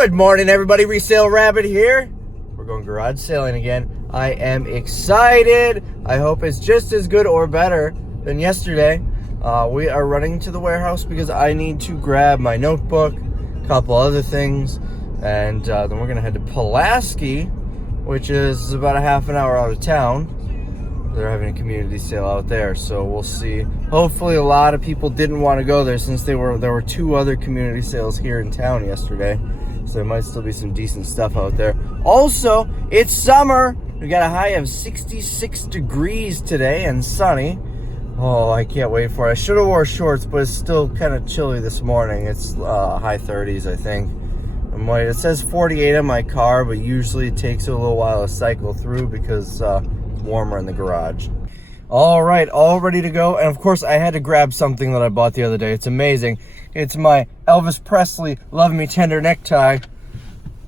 Good morning, everybody. Resale Rabbit here. We're going garage sailing again. I am excited. I hope it's just as good or better than yesterday. We are running to the warehouse because I need to grab my notebook, a couple other things, and then we're going to head to Pulaski, which is about a half an hour out of town. They're having a community sale out there, so we'll see. Hopefully a lot of people didn't want to go there since there were two other community sales here in town yesterday. So there might still be some decent stuff out there. Also, it's summer. We got a high of 66 degrees today and sunny. Oh, I can't wait for it. I should have wore shorts, but it's still kind of chilly this morning. It's high 30s, I think. It says 48 on my car, but usually it takes a little while to cycle through because warmer in the garage. All right, all ready to go. And of course I had to grab something that I bought the other day. It's amazing. It's my Elvis Presley Love Me Tender necktie.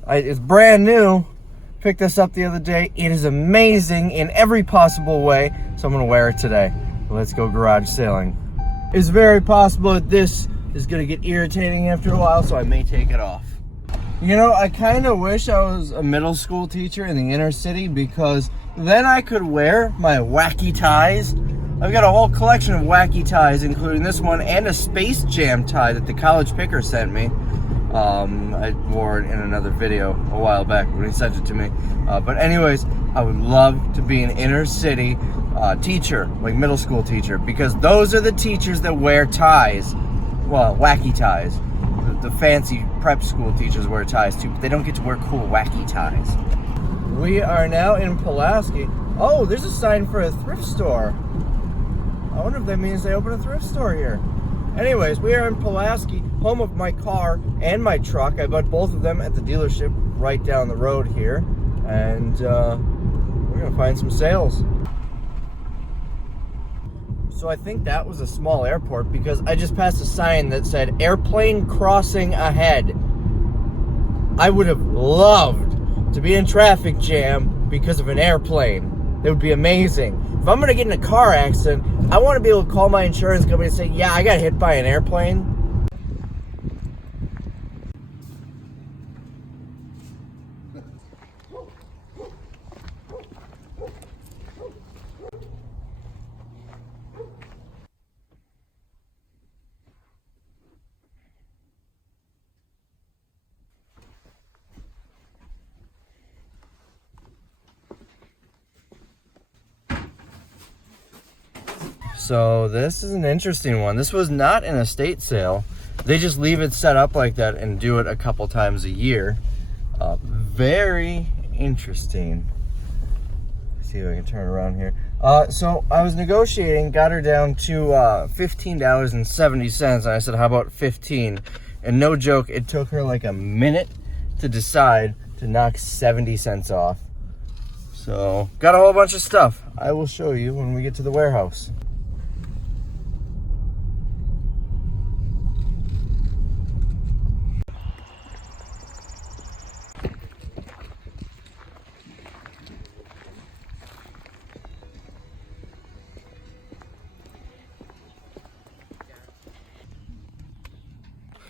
It's brand new. Picked this up the other day. It is amazing in every possible way, so I'm gonna wear it today. Let's go garage sailing. It's very possible that this is gonna get irritating after a while, so I may take it off. You know, I kind of wish I was a middle school teacher in the inner city, because then I could wear my wacky ties. I've got a whole collection of wacky ties, including this one and a Space Jam tie that the college picker sent me. I wore it in another video a while back when he sent it to me. But anyways, I would love to be an inner city teacher, like middle school teacher, because those are the teachers that wear ties. Well, wacky ties. The fancy prep school teachers wear ties too, but they don't get to wear cool wacky ties. We are now in Pulaski. Oh, there's a sign for a thrift store. I wonder if that means they open a thrift store here. Anyways, we are in Pulaski, home of my car and my truck. I bought both of them at the dealership right down the road here. And we're gonna find some sales. So I think that was a small airport because I just passed a sign that said airplane crossing ahead. I would have loved to be in traffic jam because of an airplane. That would be amazing. If I'm gonna get in a car accident, I want to be able to call my insurance company and say, yeah, I got hit by an airplane. So this is an interesting one. This was not an estate sale. They just leave it set up like that and do it a couple times a year. Very interesting. Let's see if I can turn around here. So I was negotiating, got her down to $15.70, and I said, how about 15? And no joke, it took her like a minute to decide to knock 70 cents off. So got a whole bunch of stuff. I will show you when we get to the warehouse.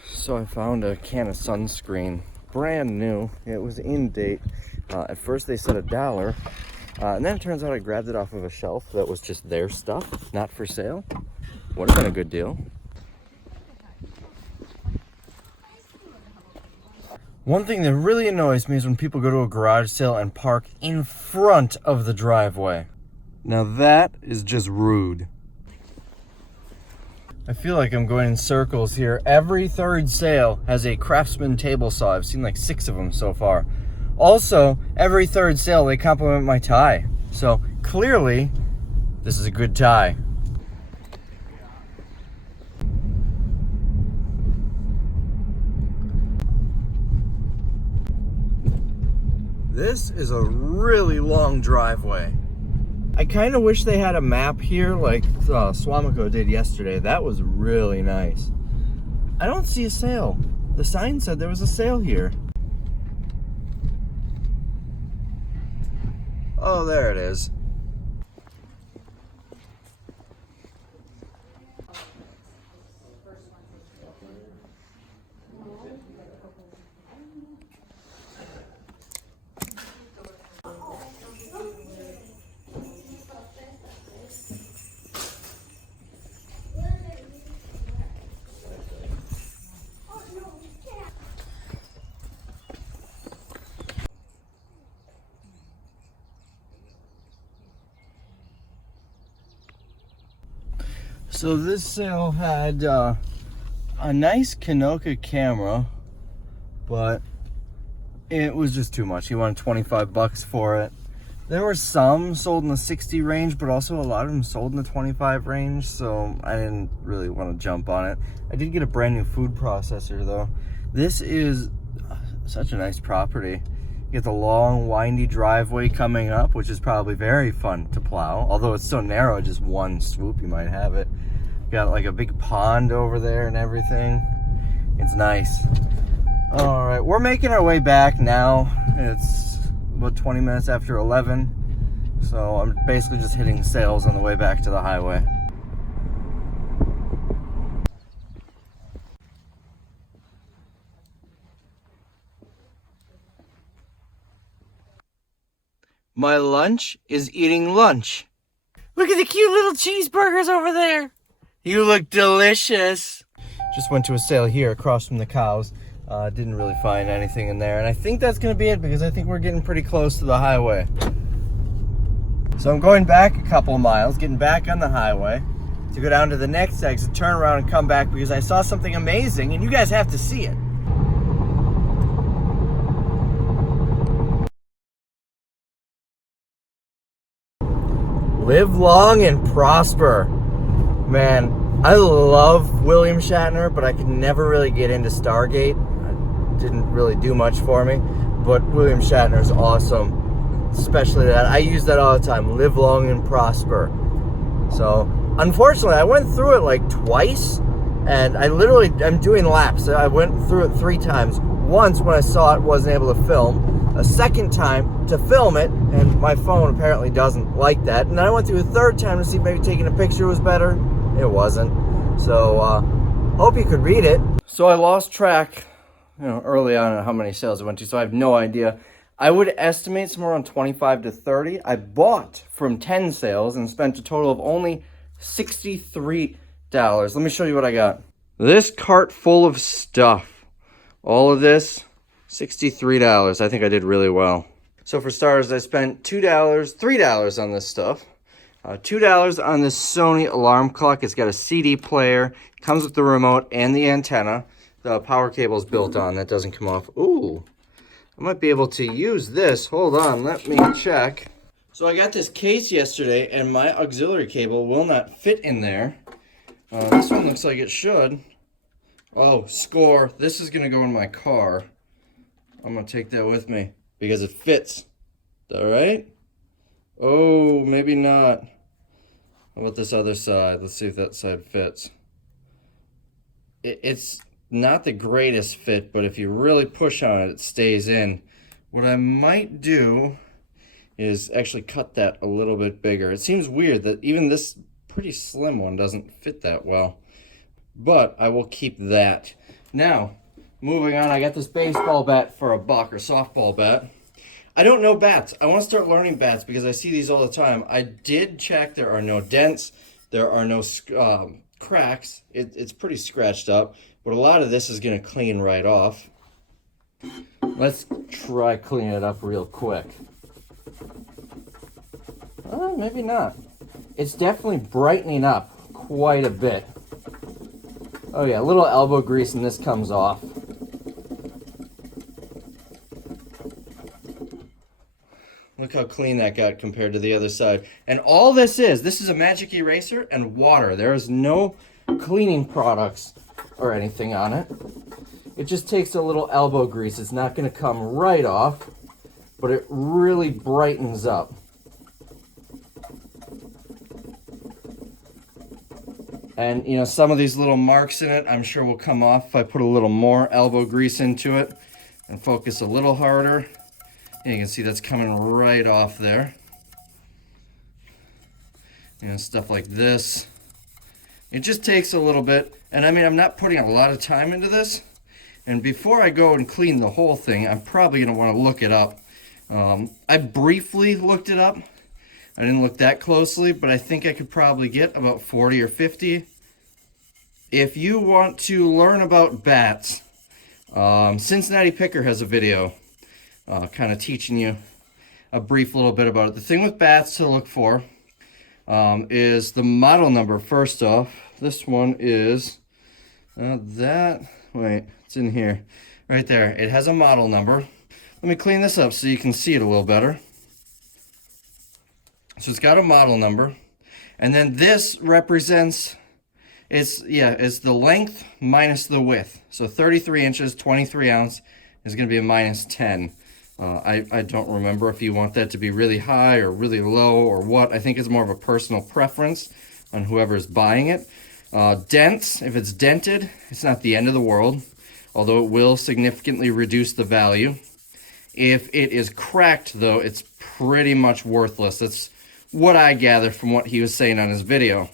So I found a can of sunscreen, brand new. It was in date. At first they said $1, and then it turns out I grabbed it off of a shelf that was just their stuff, not for sale. Would have been a good deal. One thing that really annoys me is when people go to a garage sale and park in front of the driveway. Now that is just rude. I feel like I'm going in circles here. Every third sale has a Craftsman table saw. I've seen like 6 of them so far. Also, every third sale they compliment my tie. So clearly, this is a good tie. This is a really long driveway. I kind of wish they had a map here like Swamico did yesterday. That was really nice. I don't see a sale. The sign said there was a sale here. Oh, there it is. So this sale had a nice Kanoka camera, but it was just too much. He wanted 25 bucks for it. There were some sold in the 60 range, but also a lot of them sold in the 25 range, so I didn't really want to jump on it. I did get a brand new food processor though. This is such a nice property. You get the long windy driveway coming up, which is probably very fun to plow, although it's so narrow, just one swoop you might have it. Got like a big pond over there and everything. It's nice. All right, we're making our way back now. It's about 20 minutes after 11, so I'm basically just hitting sales on the way back to the highway. My lunch is eating lunch. Look at the cute little cheeseburgers over there. You look delicious. Just went to a sale here across from the cows. Didn't really find anything in there, and I think that's gonna be it because I think we're getting pretty close to the highway. So I'm going back a couple of miles, getting back on the highway to go down to the next exit, turn around and come back because I saw something amazing and you guys have to see it. Live long and prosper. Man, I love William Shatner, but I could never really get into Stargate. Didn't really do much for me, but William Shatner is awesome, especially that. I use that all the time, live long and prosper. So unfortunately I went through it like twice, and I'm doing laps. I went through it 3 times. Once when I saw it, wasn't able to film. A second time to film it, and my phone apparently doesn't like that. And then I went through a 3rd time to see if maybe taking a picture was better. It wasn't. So hope you could read it. So I lost track, early on how many sales I went to, so I have no idea. I would estimate somewhere around 25 to 30. I bought from 10 sales and spent a total of only $63. Let me show you what I got. This cart full of stuff. All of this, $63. I think I did really well. So for starters, I spent $3 on this stuff. $2 on this Sony alarm clock. It's got a CD player, comes with the remote and the antenna. The power cable is built on, that doesn't come off. Ooh, I might be able to use this. Hold on, let me check. So I got this case yesterday and my auxiliary cable will not fit in there. This one looks like it should. Oh, score. This is gonna go in my car. I'm gonna take that with me because it fits. All right? Oh, maybe not. How about this other side? Let's see if that side fits. It's not the greatest fit, but if you really push on it, it stays in. What I might do is actually cut that a little bit bigger. It seems weird that even this pretty slim one doesn't fit that well, but I will keep that. Now, moving on, I got this baseball bat for $1 or softball bat. I don't know bats. I want to start learning bats because I see these all the time. I did check. There are no dents. There are no cracks. It's pretty scratched up, but a lot of this is going to clean right off. Let's try cleaning it up real quick. Maybe not. It's definitely brightening up quite a bit. Oh yeah, a little elbow grease and this comes off. Look how clean that got compared to the other side. And all this is a magic eraser and water. There is no cleaning products or anything on it. It just takes a little elbow grease. It's not going to come right off, but it really brightens up. And you know, some of these little marks in it, I'm sure will come off if I put a little more elbow grease into it and focus a little harder. And you can see that's coming right off there. You know, stuff like this. It just takes a little bit. And I mean, I'm not putting a lot of time into this. And before I go and clean the whole thing, I'm probably going to want to look it up. I briefly looked it up. I didn't look that closely, but I think I could probably get about 40 or 50. If you want to learn about bats, Cincinnati Picker has a video kind of teaching you a brief little bit about it. The thing with bats to look for, is the model number. First off, this one is wait, it's in here. Right there. It has a model number. Let me clean this up so you can see it a little better. So it's got a model number. And then this represents, it's the length minus the width. So 33 inches, 23 ounce is going to be a minus 10. I don't remember if you want that to be really high or really low or what. I think it's more of a personal preference on whoever's buying it. Dents, if it's dented, it's not the end of the world, although it will significantly reduce the value. If it is cracked, though, it's pretty much worthless. That's what I gather from what he was saying on his video.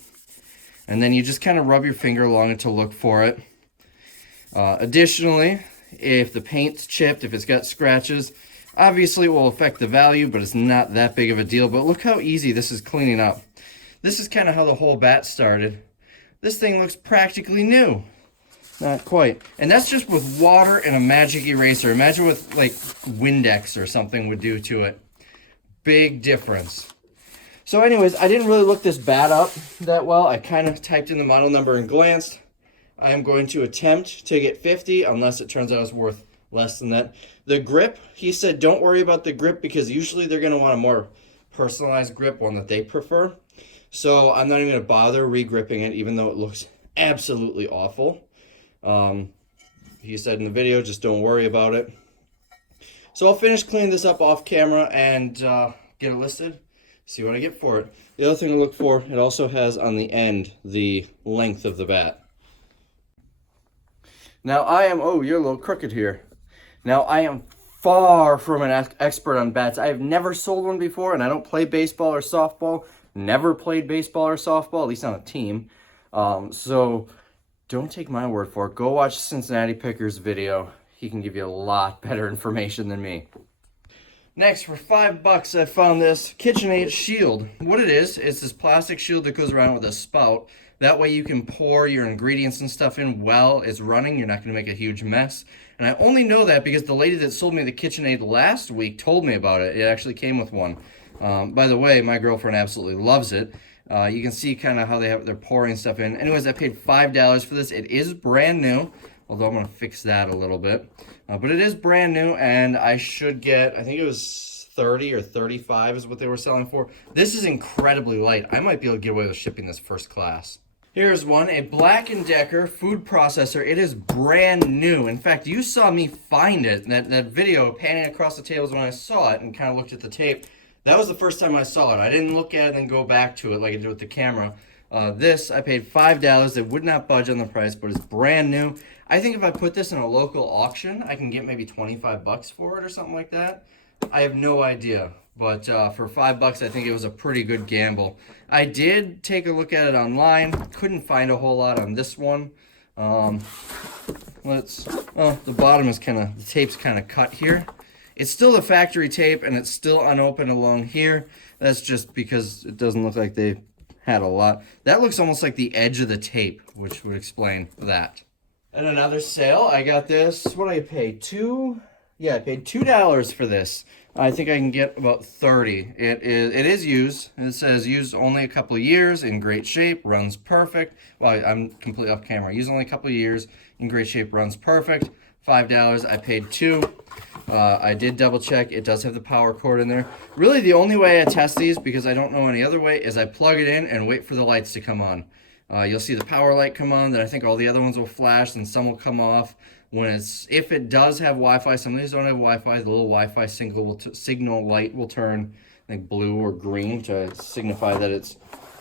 And then you just kind of rub your finger along it to look for it. Additionally, if the paint's chipped, if it's got scratches, obviously it will affect the value, but it's not that big of a deal. But look how easy this is cleaning up. This is kind of how the whole bat started. This thing looks practically new. Not quite. And that's just with water and a magic eraser. Imagine what like Windex or something would do to it. Big difference. So anyways, I didn't really look this bat up that well. I kind of typed in the model number and glanced. I am going to attempt to get 50 unless it turns out it's worth less than that. The grip, he said don't worry about the grip because usually they're going to want a more personalized grip, one that they prefer. So I'm not even going to bother re-gripping it even though it looks absolutely awful. He said in the video, just don't worry about it. So I'll finish cleaning this up off camera and get it listed. See what I get for it. The other thing to look for, it also has on the end the length of the bat. Now I am, oh, you're a little crooked here. Now I am far from an expert on bats. I have never sold one before, and I don't play baseball or softball. Never played baseball or softball, at least on a team. So don't take my word for it. Go watch Cincinnati Picker's video. He can give you a lot better information than me. Next, for $5, I found this KitchenAid shield. What it is, it's this plastic shield that goes around with a spout. That way you can pour your ingredients and stuff in while it's running. You're not going to make a huge mess. And I only know that because the lady that sold me the KitchenAid last week told me about it. It actually came with one. By the way, my girlfriend absolutely loves it. You can see kind of how they're pouring stuff in. Anyways, I paid $5 for this. It is brand new, although I'm going to fix that a little bit. But it is brand new, and I should get, I think it was 30 or 35 is what they were selling for. This is incredibly light. I might be able to get away with shipping this first class. Here's one, a Black & Decker food processor. It is brand new. In fact, you saw me find it. That video panning across the tables when I saw it and kind of looked at the tape. That was the first time I saw it. I didn't look at it and go back to it like I did with the camera. This, I paid $5. It would not budge on the price, but it's brand new. I think if I put this in a local auction, I can get maybe 25 bucks for it or something like that. I have no idea, but for $5, I think it was a pretty good gamble. I did take a look at it online. Couldn't find a whole lot on this one. The bottom is the tape's kind of cut here. It's still the factory tape, and it's still unopened along here. That's just because it doesn't look like they had a lot. That looks almost like the edge of the tape, which would explain that. And another sale, I got this. What did I pay? I paid $2 for this. I think I can get about 30. It is used. It says used only a couple of years, in great shape, runs perfect. Well, I'm completely off camera. Used only a couple of years, in great shape, runs perfect. $5. I paid $2. I did double check. It does have the power cord in there. Really, the only way I test these, because I don't know any other way, is I plug it in and wait for the lights to come on. You'll see the power light come on, then I think all the other ones will flash, and some will come off. If it does have Wi-Fi, some of these don't have Wi-Fi, the little Wi-Fi signal light will turn like blue or green to signify that it's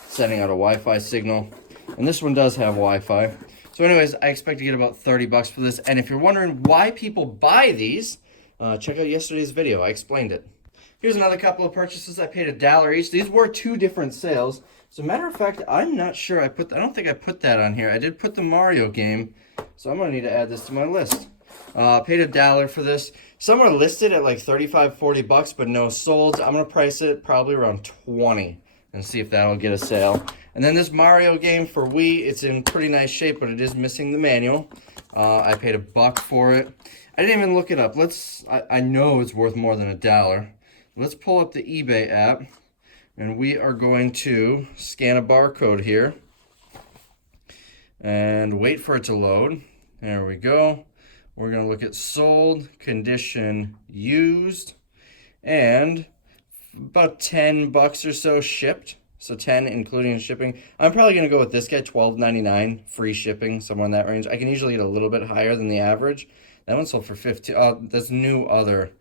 sending out a Wi-Fi signal. And this one does have Wi-Fi. So anyways, I expect to get about 30 bucks for this. And if you're wondering why people buy these, check out yesterday's video. I explained it. Here's another couple of purchases. I paid $1 each. These were two different sales. As a matter of fact, I'm not sure I don't think I put that on here. I did put the Mario game, so I'm gonna need to add this to my list. Paid $1 for this. Some are listed at like 35, 40 bucks, but no sold. I'm gonna price it probably around 20 and see if that'll get a sale. And then this Mario game for Wii, it's in pretty nice shape, but it is missing the manual. I paid $1 for it. I didn't even look it up. I know it's worth more than $1. Let's pull up the eBay app. And we are going to scan a barcode here and wait for it to load. There we go. We're going to look at sold, condition, used, and about $10 or so shipped. So 10 including shipping. I'm probably going to go with this guy, $12.99, free shipping, somewhere in that range. I can usually get a little bit higher than the average. That one sold for 15. Oh, that's new other.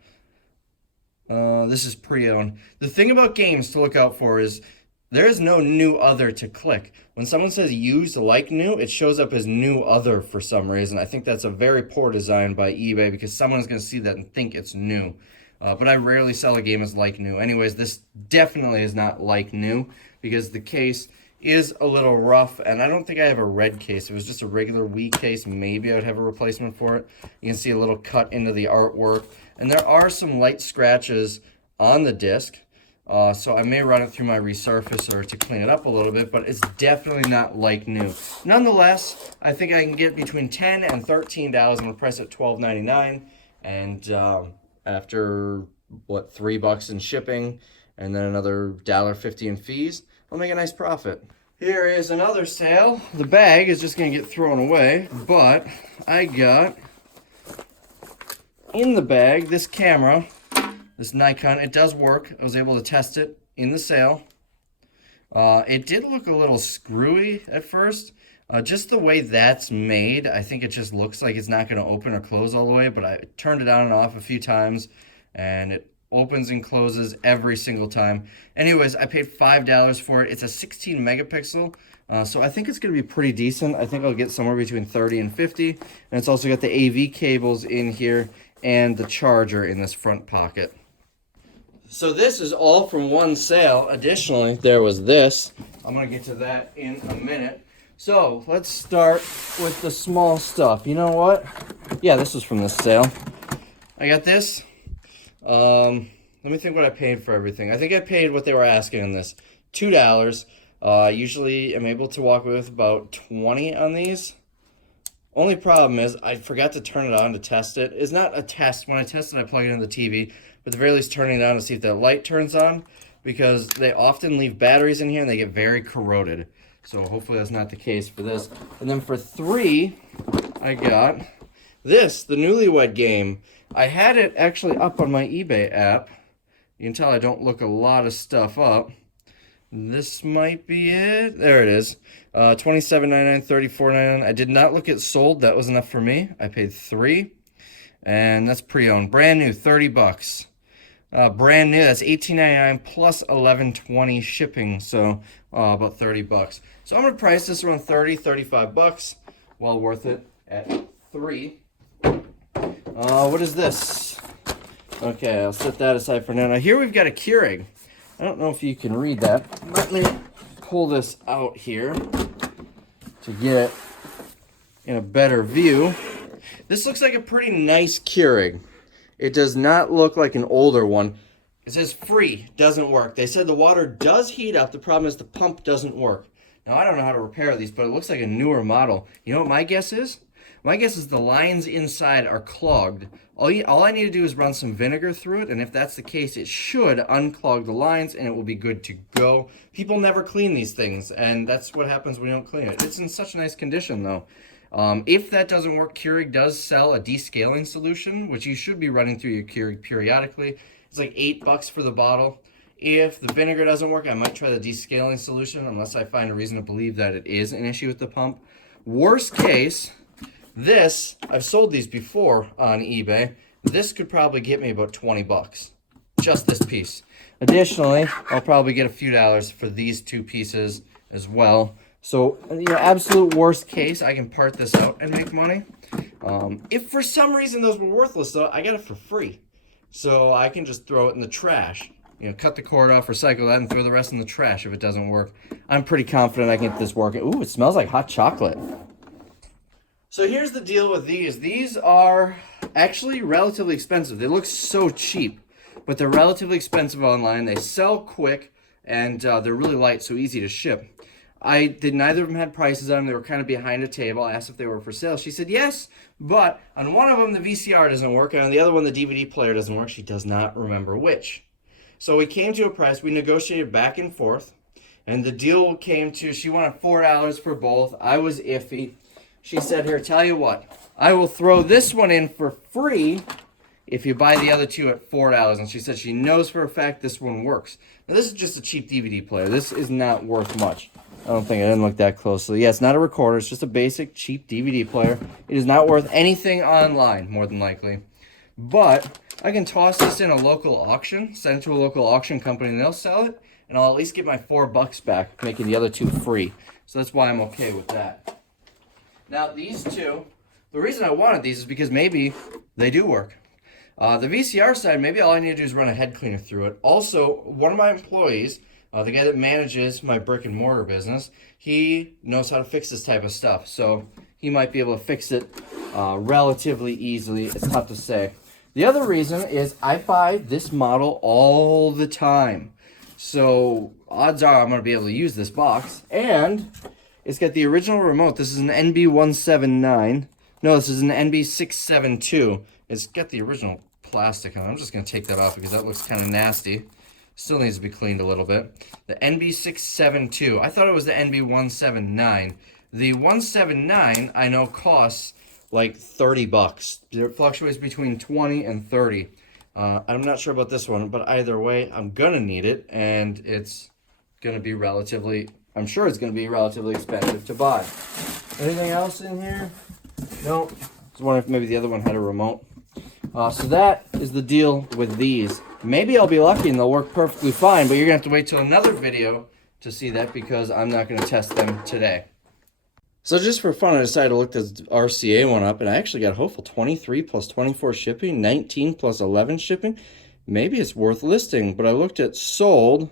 This is pre-owned. The thing about games to look out for is there is no new other to click. When someone says used like new, it shows up as new other for some reason. I think that's a very poor design by eBay because someone's going to see that and think it's new. But I rarely sell a game as like new. Anyways, this definitely is not like new because the case is a little rough, and I don't think I have a red case. If it was just a regular Wii case, maybe I would have a replacement for it. You can see a little cut into the artwork, and there are some light scratches on the disc. So I may run it through my resurfacer to clean it up a little bit, but it's definitely not like new. Nonetheless, I think I can get between $10 and $13. I'm going to price it $12.99, and after, what, $3 in shipping, and then another $1.50 in fees, I'll make a nice profit. Here is another sale. The bag is just going to get thrown away, but I got in the bag this camera, this Nikon. It does work. I was able to test it in the sale. It did look a little screwy at first. Just the way that's made, I think it just looks like it's not going to open or close all the way, but I turned it on and off a few times, and it opens and closes every single time. Anyways, I paid $5 for it. It's a 16 megapixel, so I think it's going to be pretty decent. I think I'll get somewhere between 30 and 50, and it's also got the AV cables in here and the charger in this front pocket. So this is all from one sale. Additionally, there was this. I'm going to get to that in a minute. So let's start with the small stuff. You know what? Yeah, this was from this sale. I got this. Let me think what I paid for everything. I think I paid what they were asking on this, $2. Usually I'm able to walk away with about 20 on these. Only problem is I forgot to turn it on to test it. It's not a test. When I test it, I plug it into the TV. But at the very least, turning it on to see if that light turns on, because they often leave batteries in here and they get very corroded. So hopefully that's not the case for this. And then for $3, I got this, the Newlywed Game. I had it actually up on my eBay app. You can tell I don't look a lot of stuff up. This might be it. There it is. $27.99, $34.99. I did not look at sold. That was enough for me. I paid $3. And that's pre-owned. Brand new, $30. Brand new, that's $18.99 plus $11.20 shipping. So about $30. So I'm going to price this around $30, $35. Well worth it at $3. What is this? Okay, I'll set that aside for now. Now here we've got a Keurig. I don't know if you can read that. Let me pull this out here to get in a better view. This looks like a pretty nice Keurig. It does not look like an older one. It says free, doesn't work. They said the water does heat up. The problem is the pump doesn't work. Now, I don't know how to repair these, but it looks like a newer model. You know what my guess is? My guess is the lines inside are clogged. All I need to do is run some vinegar through it, and if that's the case, it should unclog the lines, and it will be good to go. People never clean these things, and that's what happens when you don't clean it. It's in such nice condition, though. If that doesn't work, Keurig does sell a descaling solution, which you should be running through your Keurig periodically. It's like $8 for the bottle. If the vinegar doesn't work, I might try the descaling solution, unless I find a reason to believe that it is an issue with the pump. Worst case, this, I've sold these before on eBay. This could probably get me about $20. Just this piece. Additionally, I'll probably get a few dollars for these two pieces as well. So, you know, absolute worst case, I can part this out and make money. If for some reason those were worthless, though, I got it for free. So I can just throw it in the trash. You know, cut the cord off, recycle that, and throw the rest in the trash if it doesn't work. I'm pretty confident I can get this working. Ooh, it smells like hot chocolate. So here's the deal with these. These are actually relatively expensive. They look so cheap, but they're relatively expensive online. They sell quick, and they're really light, so easy to ship. Neither of them had prices on them. They were kind of behind a table. I asked if they were for sale. She said yes, but on one of them, the VCR doesn't work, and on the other one, the DVD player doesn't work. She does not remember which. So we came to a price. We negotiated back and forth. And the deal came to, she wanted $4 for both. I was iffy. She said, here, tell you what. I will throw this one in for free if you buy the other two at $4. And she said she knows for a fact this one works. Now, this is just a cheap DVD player. This is not worth much. I don't think I didn't look that closely. Yeah, it's not a recorder. It's just a basic, cheap DVD player. It is not worth anything online, more than likely. But I can toss this in a local auction, send it to a local auction company, and they'll sell it. And I'll at least get my $4 back, making the other two free. So that's why I'm okay with that. Now, these two, the reason I wanted these is because maybe they do work. The VCR side, maybe all I need to do is run a head cleaner through it. Also, one of my employees, the guy that manages my brick and mortar business, he knows how to fix this type of stuff. So he might be able to fix it relatively easily. It's tough to say. The other reason is I buy this model all the time. So odds are I'm going to be able to use this box. And it's got the original remote. This is an NB179. No, this is an NB672. It's got the original plastic on it. I'm just going to take that off because that looks kind of nasty. Still needs to be cleaned a little bit. The NB672. I thought it was the NB179. The 179 I know costs like $30. It fluctuates between 20 and 30. I'm not sure about this one, but either way, I'm gonna need it, and it's gonna be relatively, I'm sure it's gonna be relatively expensive to buy. Anything else in here? No. I was wondering if maybe the other one had a remote. So that is the deal with these. Maybe I'll be lucky and they'll work perfectly fine, but you're gonna have to wait till another video to see that because I'm not gonna test them today. So just for fun, I decided to look this RCA one up, and I actually got a hopeful 23 plus 24 shipping, 19 plus 11 shipping. Maybe it's worth listing, but I looked at sold.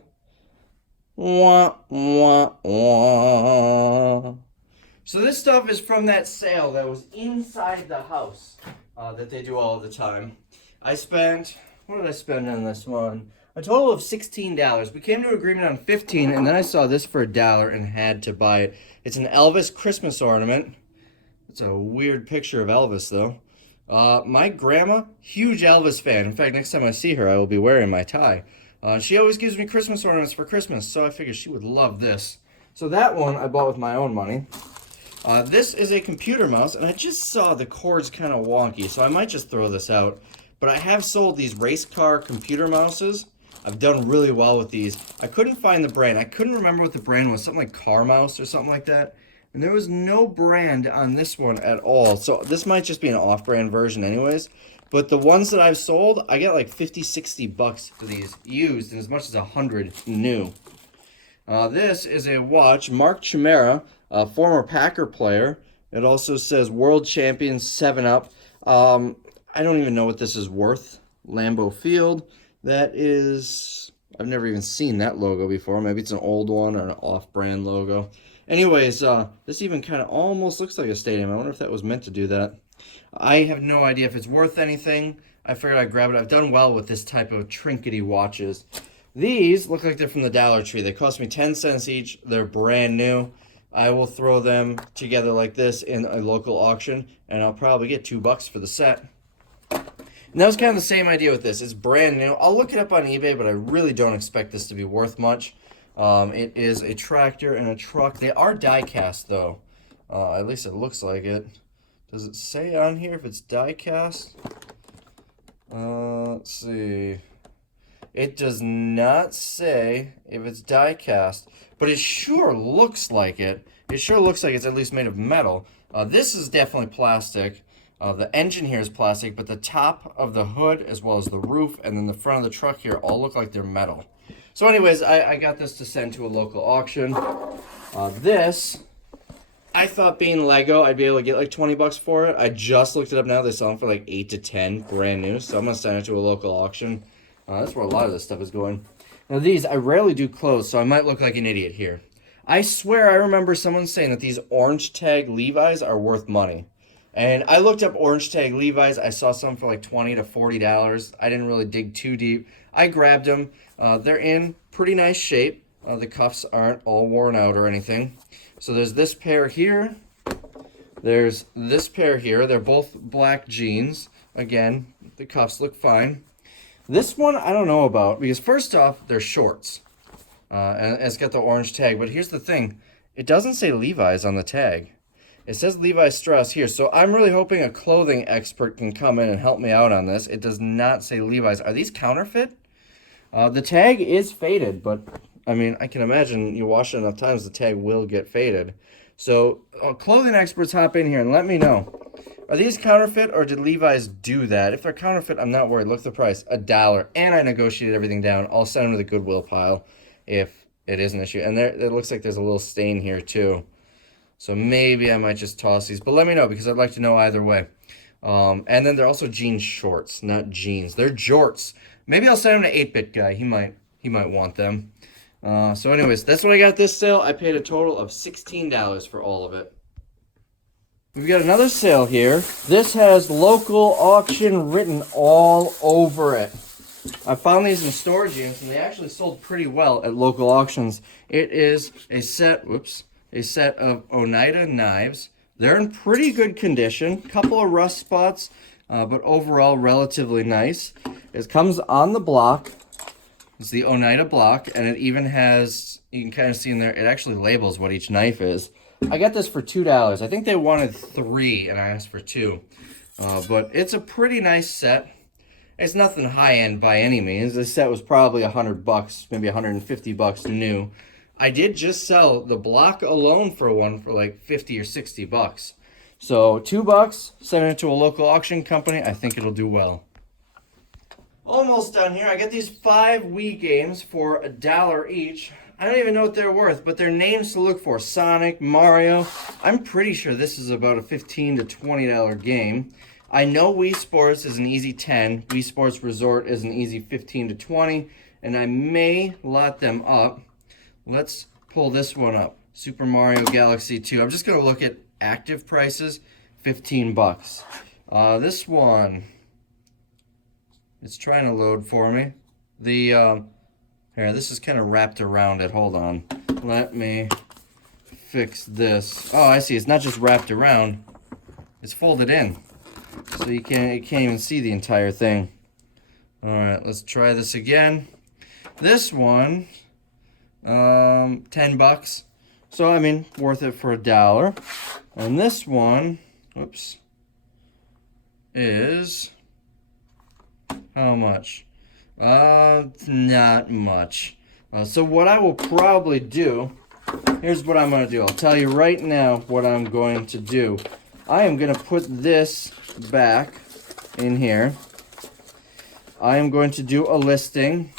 Wah, wah, wah. So this stuff is from that sale that was inside the house that they do all the time. I spent, what did I spend on this one? A total of $16. We came to an agreement on $15, and then I saw this for $1 and had to buy it. It's an Elvis Christmas ornament. It's a weird picture of Elvis, though. My grandma, huge Elvis fan. In fact, next time I see her, I will be wearing my tie. She always gives me Christmas ornaments for Christmas, so I figured she would love this. So that one I bought with my own money. This is a computer mouse, and I just saw the cord's kind of wonky, so I might just throw this out. But I have sold these race car computer mouses. I've done really well with these. I couldn't find the brand. I couldn't remember what the brand was. Something like Car Mouse or something like that. And there was no brand on this one at all. So this might just be an off-brand version anyways. But the ones that I've sold, I got like 50, 60 bucks for these used and as much as 100 new. This is a watch. Mark Chimera, a former Packer player. It also says World Champion 7-Up. I don't even know what this is worth. Lambeau Field. That is, I've never even seen that logo before. Maybe it's an old one or an off-brand logo. Anyways, this even kind of almost looks like a stadium. I wonder if that was meant to do that. I have no idea if it's worth anything. I figured I'd grab it. I've done well with this type of trinkety watches. These look like they're from the Dollar Tree. They cost me 10 cents each. They're brand new. I will throw them together like this in a local auction, and I'll probably get $2 for the set. And that was kind of the same idea with this. It's brand new. I'll look it up on eBay, but I really don't expect this to be worth much. It is a tractor and a truck. They are die cast, though. At least it looks like it. Does it say on here if it's die cast? Let's see. It does not say if it's die cast, but it sure looks like it. It sure looks like it's at least made of metal. This is definitely plastic. The engine here is plastic, but the top of the hood, as well as the roof, and then the front of the truck here all look like they're metal. So anyways, I got this to send to a local auction. This, I thought being Lego, I'd be able to get like 20 bucks for it. I just looked it up now. They sell them for like 8 to 10, brand new. So I'm going to send it to a local auction. That's where a lot of this stuff is going. Now these, I rarely do clothes, so I might look like an idiot here. I swear I remember someone saying that these orange tag Levi's are worth money. And I looked up orange tag Levi's. I saw some for like $20 to $40. I didn't really dig too deep. I grabbed them. They're in pretty nice shape. The cuffs aren't all worn out or anything. So there's this pair here. There's this pair here. They're both black jeans. Again, the cuffs look fine. This one I don't know about because first off, they're shorts. And it's got the orange tag. But here's the thing. It doesn't say Levi's on the tag. It says Levi Strauss here. So I'm really hoping a clothing expert can come in and help me out on this. It does not say Levi's. Are these counterfeit? The tag is faded, but I mean, I can imagine you wash it enough times, the tag will get faded. So clothing experts hop in here and let me know. Are these counterfeit or did Levi's do that? If they're counterfeit, I'm not worried. Look at the price, $1. And I negotiated everything down. I'll send them to the Goodwill pile if it is an issue. And there, it looks like there's a little stain here too. So maybe I might just toss these. But let me know because I'd like to know either way. And then they're also jean shorts, not jeans. They're jorts. Maybe I'll send them to 8-Bit Guy. He might want them. So anyways, that's what I got this sale. I paid a total of $16 for all of it. We've got another sale here. This has local auction written all over it. I found these in storage units, and they actually sold pretty well at local auctions. It is a set, a set of Oneida knives. They're in pretty good condition. Couple of rust spots, but overall relatively nice. It comes on the block. It's the Oneida block, and it even has, you can kind of see in there, it actually labels what each knife is. I got this for $2. I think they wanted 3, and I asked for 2. But it's a pretty nice set. It's nothing high-end by any means. This set was probably $100, maybe $150 new. I did just sell the block alone for one for like $50 or $60. So $2, send it to a local auction company. I think it'll do well. Almost done here. I got these 5 Wii games for $1 each. I don't even know what they're worth, but they're names to look for. Sonic, Mario. I'm pretty sure this is about a $15 to $20 game. I know Wii Sports is an easy 10. Wii Sports Resort is an easy 15 to 20. And I may lot them up. Let's pull this one up. Super Mario Galaxy 2. I'm just going to look at active prices. $15. This one, it's trying to load for me. Here, this is kind of wrapped around it. Hold on. Let me fix this. Oh, I see. It's not just wrapped around. It's folded in. So you can't even see the entire thing. All right, let's try this again. This one, $10. So, I mean, worth it for $1. And this one, is how much? Not much. So what I will probably do, here's what I'm going to do. I'll tell you right now what I'm going to do. I am going to put this back in here. I am going to do a listing.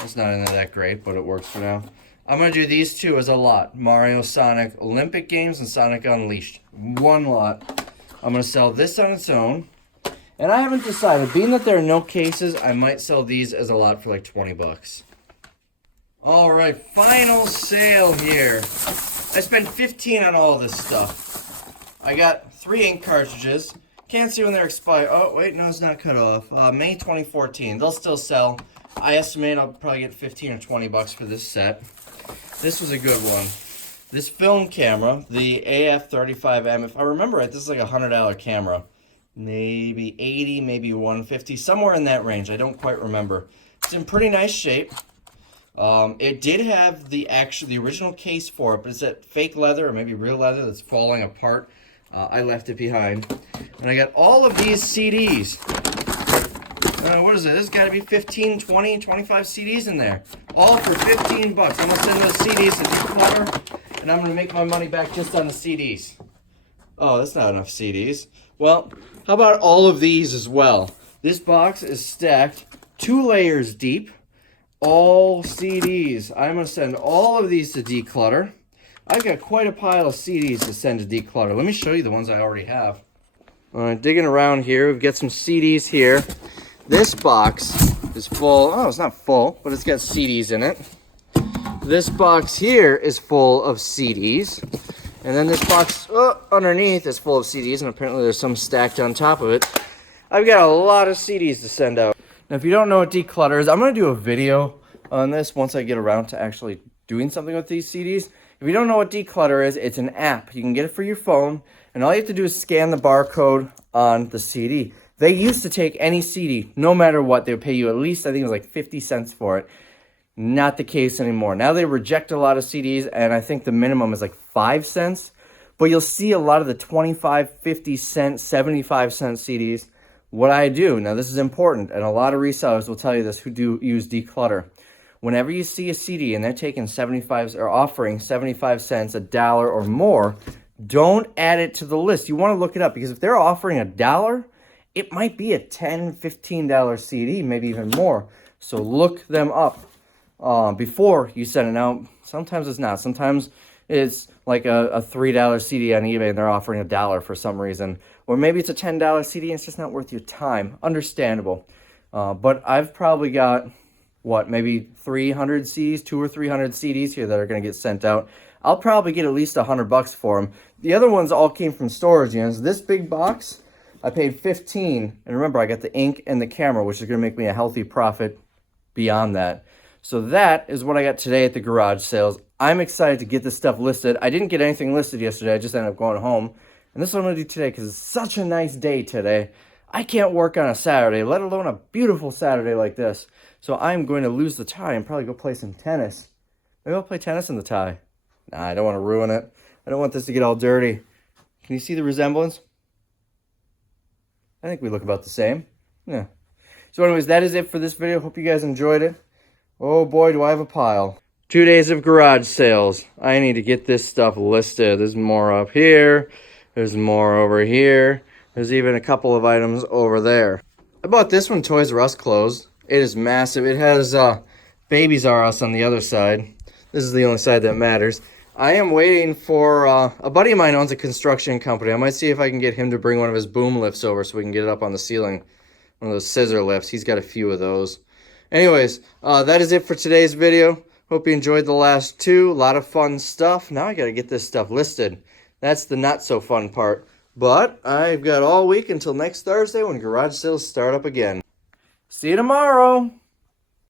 It's not in there that great, but it works for now. I'm going to do these two as a lot. Mario, Sonic, Olympic Games, and Sonic Unleashed. One lot. I'm going to sell this on its own. And I haven't decided. Being that there are no cases, I might sell these as a lot for like $20. All right, final sale here. I spent $15 on all this stuff. I got 3 ink cartridges. Can't see when they're expired. Oh, wait, no, it's not cut off. May 2014. They'll still sell. I estimate I'll probably get $15 or $20 for this set. This was a good one. This film camera, the AF35M, if I remember right, this is like a $100 camera. Maybe 80, maybe 150, somewhere in that range. I don't quite remember. It's in pretty nice shape. It did have the original case for it, but it's that fake leather or maybe real leather that's falling apart. I left it behind. And I got all of these CDs. What is it? There's got to be 15, 20, 25 CDs in there. All for $15. I'm going to send those CDs to declutter, and I'm going to make my money back just on the CDs. Oh, that's not enough CDs. Well, how about all of these as well? This box is stacked 2 layers deep. All CDs. I'm going to send all of these to declutter. I've got quite a pile of CDs to send to declutter. Let me show you the ones I already have. All right, digging around here, we've got some CDs here. This box is full. Oh, it's not full, but it's got CDs in it. This box here is full of CDs. And then this box underneath is full of CDs, and apparently there's some stacked on top of it. I've got a lot of CDs to send out. Now, if you don't know what declutter is, I'm going to do a video on this once I get around to actually doing something with these CDs. If you don't know what declutter is, it's an app. You can get it for your phone, and all you have to do is scan the barcode on the CD. They used to take any CD, no matter what. They would pay you at least, I think it was like 50 cents for it. Not the case anymore. Now they reject a lot of CDs, and I think the minimum is like 5 cents. But you'll see a lot of the 25, 50 cent, 75 cent CDs. What I do, now this is important, and a lot of resellers will tell you this who do use declutter. Whenever you see a CD and they're taking 75 or offering 75 cents, $1 or more, don't add it to the list. You want to look it up, because if they're offering $1, it might be a $10, $15 CD, maybe even more. So look them up before you send it out. Sometimes it's not. Sometimes it's like a $3 CD on eBay and they're offering $1 for some reason. Or maybe it's a $10 CD and it's just not worth your time. Understandable. But I've probably got, what, maybe 300 CDs, 200 or 300 CDs here that are going to get sent out. I'll probably get at least $100 for them. The other ones all came from storage units. This big box, I paid $15, and remember, I got the ink and the camera, which is going to make me a healthy profit beyond that. So that is what I got today at the garage sales. I'm excited to get this stuff listed. I didn't get anything listed yesterday. I just ended up going home. And this is what I'm going to do today, because it's such a nice day today. I can't work on a Saturday, let alone a beautiful Saturday like this. So I'm going to lose the tie and probably go play some tennis. Maybe I'll play tennis in the tie. Nah, I don't want to ruin it. I don't want this to get all dirty. Can you see the resemblance? I think we look about the same. Yeah. So anyways, that is it for this video. Hope you guys enjoyed it. Oh boy, do I have a pile. 2 days of garage sales. I need to get this stuff listed. There's more up here. There's more over here. There's even a couple of items over there. I bought this one, Toys R Us closed. It is massive. It has Babies R Us on the other side. This is the only side that matters. I am waiting for a buddy of mine owns a construction company. I might see if I can get him to bring one of his boom lifts over so we can get it up on the ceiling. One of those scissor lifts. He's got a few of those. Anyways, that is it for today's video. Hope you enjoyed the last two. A lot of fun stuff. Now I got to get this stuff listed. That's the not so fun part. But I've got all week until next Thursday when garage sales start up again. See you tomorrow.